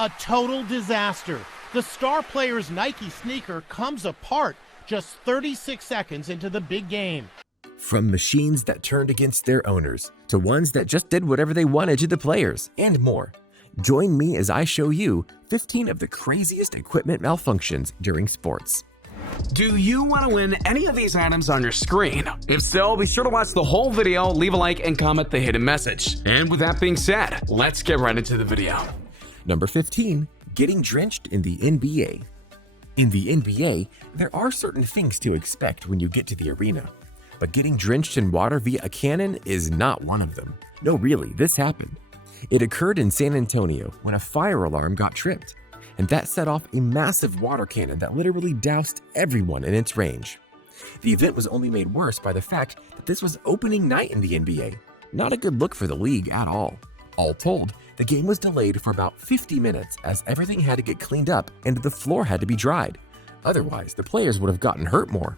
A total disaster. The star player's Nike sneaker comes apart just 36 seconds into the big game. From machines that turned against their owners to ones that just did whatever they wanted to the players and more. Join me as I show you 15 of the craziest equipment malfunctions during sports. Do you want to win any of these items on your screen? If so, be sure to watch the whole video, leave a like, and comment the hidden message. And with that being said, let's get right into the video. Number 15, getting drenched in the NBA. In the NBA, there are certain things to expect when you get to the arena, but getting drenched in water via a cannon is not one of them. No, really, this happened. It occurred in San Antonio when a fire alarm got tripped, and that set off a massive water cannon that literally doused everyone in its range. The event was only made worse by the fact that this was opening night in the NBA. Not a good look for the league at all. All told, the game was delayed for about 50 minutes as everything had to get cleaned up and the floor had to be dried. Otherwise, the players would have gotten hurt more.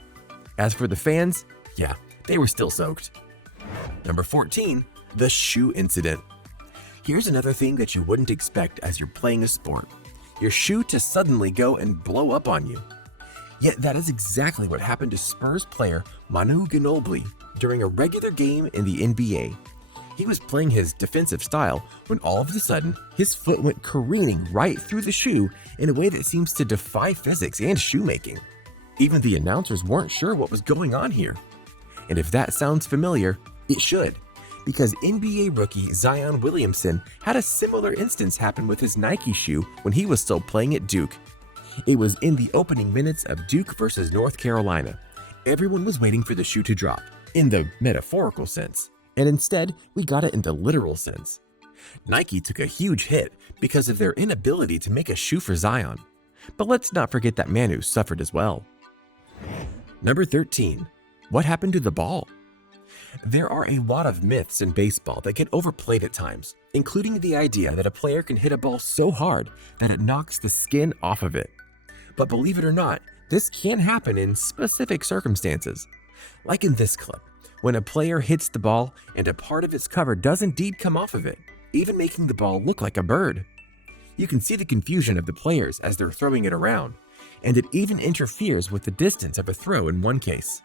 As for the fans, yeah, they were still soaked. Number 14, the shoe incident. Here's another thing that you wouldn't expect as you're playing a sport. Your shoe to suddenly go and blow up on you. Yet that is exactly what happened to Spurs player Manu Ginobili during a regular game in the NBA. He was playing his defensive style when all of a sudden his foot went careening right through the shoe in a way that seems to defy physics and shoemaking. Even the announcers weren't sure what was going on here. And if that sounds familiar, it should, because NBA rookie Zion Williamson had a similar instance happen with his Nike shoe when he was still playing at Duke. It was in the opening minutes of Duke versus North Carolina. Everyone was waiting for the shoe to drop, in the metaphorical sense, and instead we got it in the literal sense. Nike took a huge hit because of their inability to make a shoe for Zion. But let's not forget that Manu suffered as well. Number 13. What happened to the ball? There are a lot of myths in baseball that get overplayed at times, including the idea that a player can hit a ball so hard that it knocks the skin off of it. But believe it or not, this can happen in specific circumstances. Like in this clip, when a player hits the ball and a part of its cover does indeed come off of it, even making the ball look like a bird. You can see the confusion of the players as they're throwing it around, and it even interferes with the distance of a throw in one case.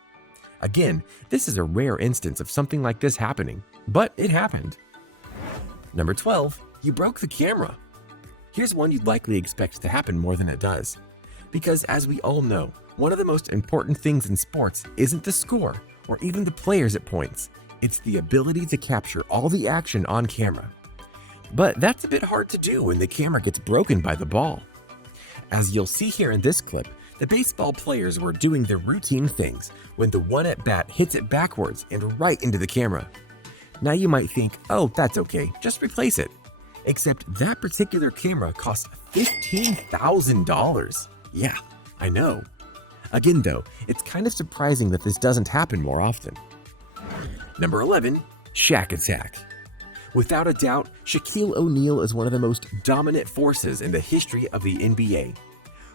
Again, this is a rare instance of something like this happening, but it happened. Number 12, you broke the camera. Here's one you'd likely expect to happen more than it does. Because as we all know, one of the most important things in sports isn't the score or even the players at points. It's the ability to capture all the action on camera. But that's a bit hard to do when the camera gets broken by the ball. As you'll see here in this clip, the baseball players were doing their routine things when the one at bat hits it backwards and right into the camera. Now you might think, oh, that's okay, just replace it. Except that particular camera cost $15,000. Yeah, I know. Again though, it's kind of surprising that this doesn't happen more often. Number 11, SHAQ attack. Without a doubt, Shaquille O'Neal is one of the most dominant forces in the history of the NBA.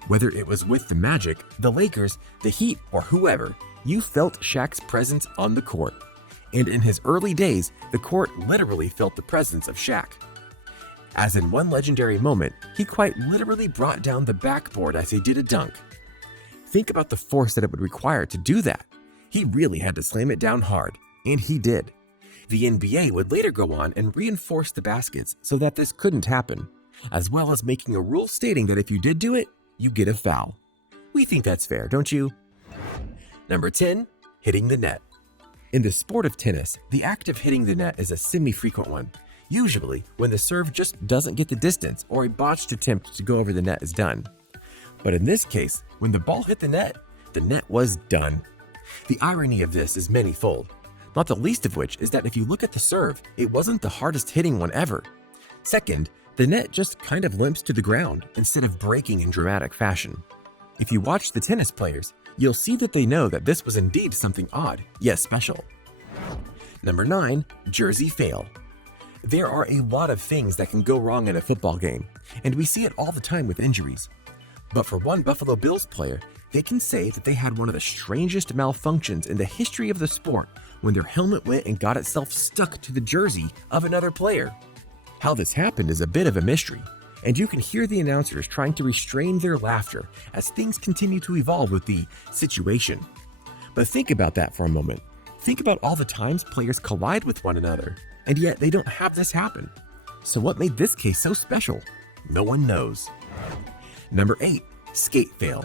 Whether it was with the Magic, the Lakers, the Heat, or whoever, you felt Shaq's presence on the court. And in his early days, the court literally felt the presence of Shaq. As in one legendary moment, he quite literally brought down the backboard as he did a dunk. Think about the force that it would require to do that. He really had to slam it down hard, and he did. The NBA would later go on and reinforce the baskets so that this couldn't happen, as well as making a rule stating that if you did do it, you get a foul. We think that's fair, don't you? Number 10, hitting the net. In the sport of tennis, the act of hitting the net is a semi-frequent one, usually when the serve just doesn't get the distance or a botched attempt to go over the net is done. But in this case, when the ball hit the net was done. The irony of this is manyfold, not the least of which is that if you look at the serve, it wasn't the hardest hitting one ever. Second, the net just kind of limps to the ground instead of breaking in dramatic fashion. If you watch the tennis players, you'll see that they know that this was indeed something odd, yet special. Number 9, jersey fail. There are a lot of things that can go wrong in a football game, and we see it all the time with injuries. But for one Buffalo Bills player, they can say that they had one of the strangest malfunctions in the history of the sport when their helmet went and got itself stuck to the jersey of another player. How this happened is a bit of a mystery, and you can hear the announcers trying to restrain their laughter as things continue to evolve with the situation. But think about that for a moment. Think about all the times players collide with one another, and yet they don't have this happen. So what made this case so special? No one knows. Number 8, skate fail.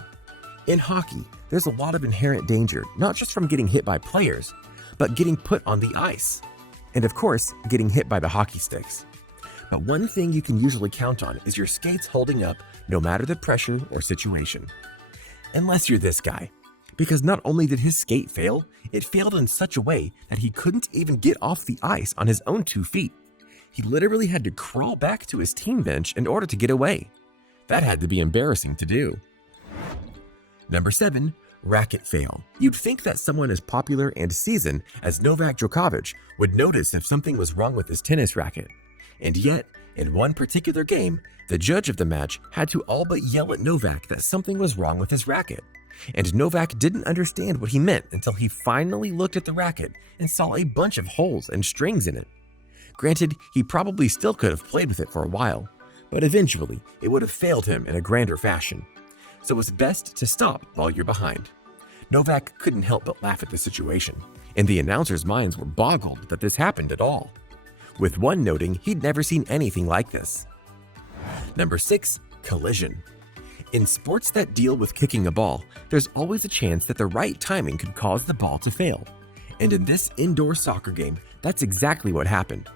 In hockey, there's a lot of inherent danger, not just from getting hit by players, but getting put on the ice. And of course, getting hit by the hockey sticks. But one thing you can usually count on is your skates holding up no matter the pressure or situation. Unless you're this guy. Because not only did his skate fail, it failed in such a way that he couldn't even get off the ice on his own 2 feet. He literally had to crawl back to his team bench in order to get away. That had to be embarrassing to do. Number 7, racket fail. You'd think that someone as popular and seasoned as Novak Djokovic would notice if something was wrong with his tennis racket. And yet, in one particular game, the judge of the match had to all but yell at Novak that something was wrong with his racket. And Novak didn't understand what he meant until he finally looked at the racket and saw a bunch of holes and strings in it. Granted, he probably still could have played with it for a while, but eventually it would have failed him in a grander fashion. So it's best to stop while you're behind. Novak couldn't help but laugh at the situation, and the announcers' minds were boggled that this happened at all, with one noting he'd never seen anything like this. Number 6, collision. In sports that deal with kicking a ball, there's always a chance that the right timing could cause the ball to fail. And in this indoor soccer game, that's exactly what happened.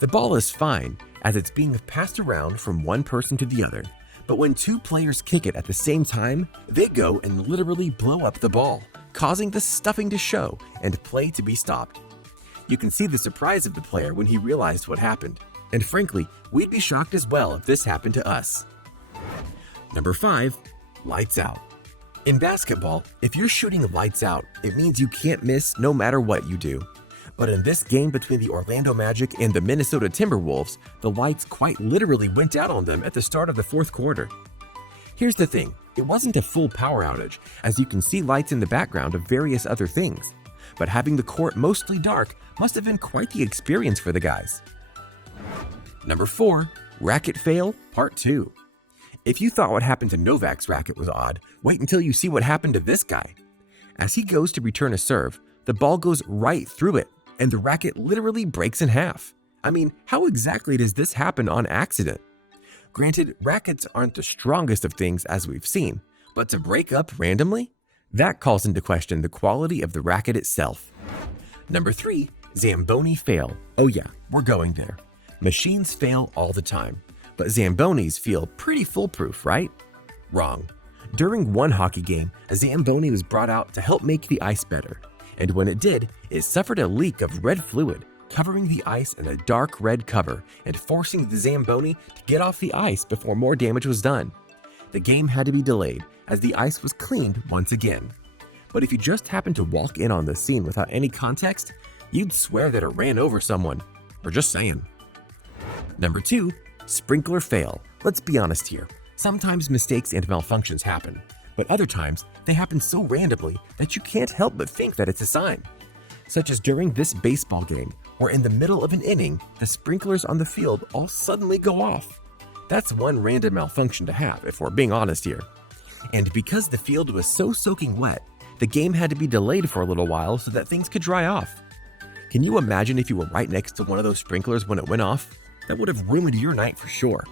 The ball is fine as it's being passed around from one person to the other, but when 2 players kick it at the same time, they go and literally blow up the ball, causing the stuffing to show and play to be stopped. You can see the surprise of the player when he realized what happened, and frankly, we'd be shocked as well if this happened to us. Number 5, lights out. In basketball, if you're shooting lights out, it means you can't miss no matter what you do. But in this game between the Orlando Magic and the Minnesota Timberwolves, the lights quite literally went out on them at the start of the 4th quarter. Here's the thing, it wasn't a full power outage, as you can see lights in the background of various other things. But having the court mostly dark must have been quite the experience for the guys. Number 4, racket fail, part 2. If you thought what happened to Novak's racket was odd, wait until you see what happened to this guy. As he goes to return a serve, the ball goes right through it, and the racket literally breaks in half. I mean, how exactly does this happen on accident? Granted, rackets aren't the strongest of things as we've seen, but to break up randomly? That calls into question the quality of the racket itself. Number 3, Zamboni fail. Oh yeah, we're going there. Machines fail all the time. But Zambonis feel pretty foolproof, right? Wrong. During one hockey game, a Zamboni was brought out to help make the ice better. And when it did, it suffered a leak of red fluid, covering the ice in a dark red cover and forcing the Zamboni to get off the ice before more damage was done. The game had to be delayed as the ice was cleaned once again. But if you just happened to walk in on the scene without any context, you'd swear that it ran over someone. Or just saying. Number 2, sprinkler fail. Let's be honest here. Sometimes mistakes and malfunctions happen, but other times they happen so randomly that you can't help but think that it's a sign. Such as during this baseball game, where in the middle of an inning, the sprinklers on the field all suddenly go off. That's one random malfunction to have, if we're being honest here. And because the field was so soaking wet, the game had to be delayed for a little while so that things could dry off. Can you imagine if you were right next to one of those sprinklers when it went off? That would have ruined your night for sure.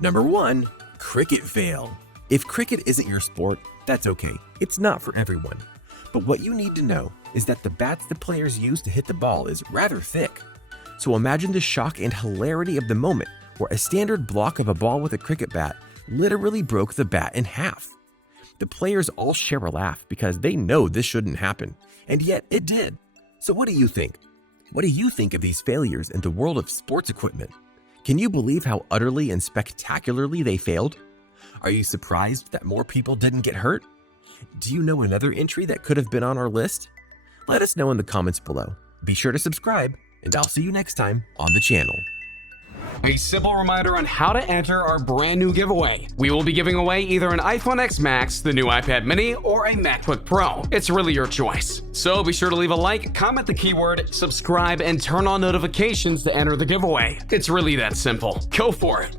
Number 1, cricket fail. If cricket isn't your sport, that's okay. It's not for everyone. But what you need to know is that the bats the players use to hit the ball is rather thick. So imagine the shock and hilarity of the moment where a standard block of a ball with a cricket bat literally broke the bat in half. The players all share a laugh because they know this shouldn't happen, and yet it did. So what do you think? What do you think of these failures in the world of sports equipment? Can you believe how utterly and spectacularly they failed? Are you surprised that more people didn't get hurt? Do you know another entry that could have been on our list? Let us know in the comments below. Be sure to subscribe, and I'll see you next time on the channel. A simple reminder on how to enter our brand new giveaway. We will be giving away either an iPhone X Max, the new iPad mini, or a MacBook Pro. It's really your choice. So be sure to leave a like, comment the keyword, subscribe, and turn on notifications to enter the giveaway. It's really that simple. Go for it.